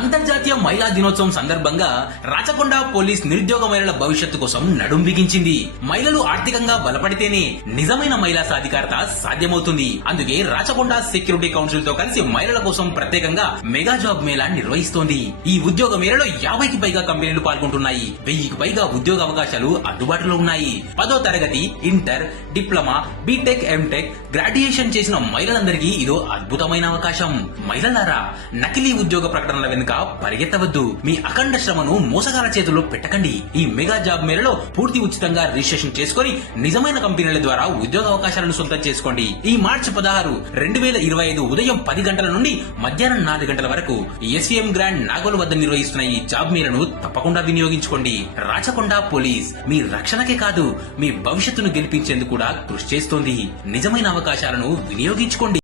అంతర్జాతీయ మహిళా దినోత్సవం సందర్భంగా రాచకొండ పోలీస్ నిరుద్యోగ మహిళల భవిష్యత్తు కోసం నడుం బిగించింది. మహిళలు ఆర్థికంగా బలపడితేనే నిజమైన మహిళా సాధికారత సాధ్యమవుతుంది. అందుకే రాచకొండ సెక్యూరిటీ కౌన్సిల్తో కలిసి మహిళల కోసం ప్రత్యేకంగా మెగా జాబ్ మేళా నిర్వహిస్తోంది. ఈ ఉద్యోగ మేళలో యాభైకి పైగా కంపెనీలు పాల్గొంటున్నాయి. వెయ్యికి పైగా ఉద్యోగ అవకాశాలు అందుబాటులో ఉన్నాయి. పదో తరగతి inter diploma BTech MTech graduation చేసిన మహిళలందరికీ ఇదో అద్భుతమైన అవకాశం. మహిళలారా నకిలీ ఉద్యోగ ప్రకటనల వెనుక పరిగెత్తవద్దు. మీ అఖండ శ్రమను మోసగాల చేతుల్లో పెట్టకండి. ఈ మెగా జాబ్ మేరలో పూర్తి ఉచితంగా రిజిస్ట్రేషన్ చేసుకుని నిజమైన కంపెనీల ద్వారా ఉద్యోగ అవకాశాలను సొంతం చేసుకోండి. ఈ మార్చి పదహారు రెండు వేల ఇరవై ఐదు ఉదయం పది గంటల నుండి మధ్యాహ్నం నాలుగు గంటల వరకు ఎస్వీఎం గ్రాండ్ నాగోల్ వద్ద నిర్వహిస్తున్న ఈ జాబ్ మేళను తప్పకుండా వినియోగించుకోండి. రాచకొండ పోలీస్ మీ రక్షణకే కాదు మీ భవిష్యత్తును గెలిపించేందుకు కూడా కృషి చేస్తోంది. నిజమైన అవకాశాలను వినియోగించుకోండి.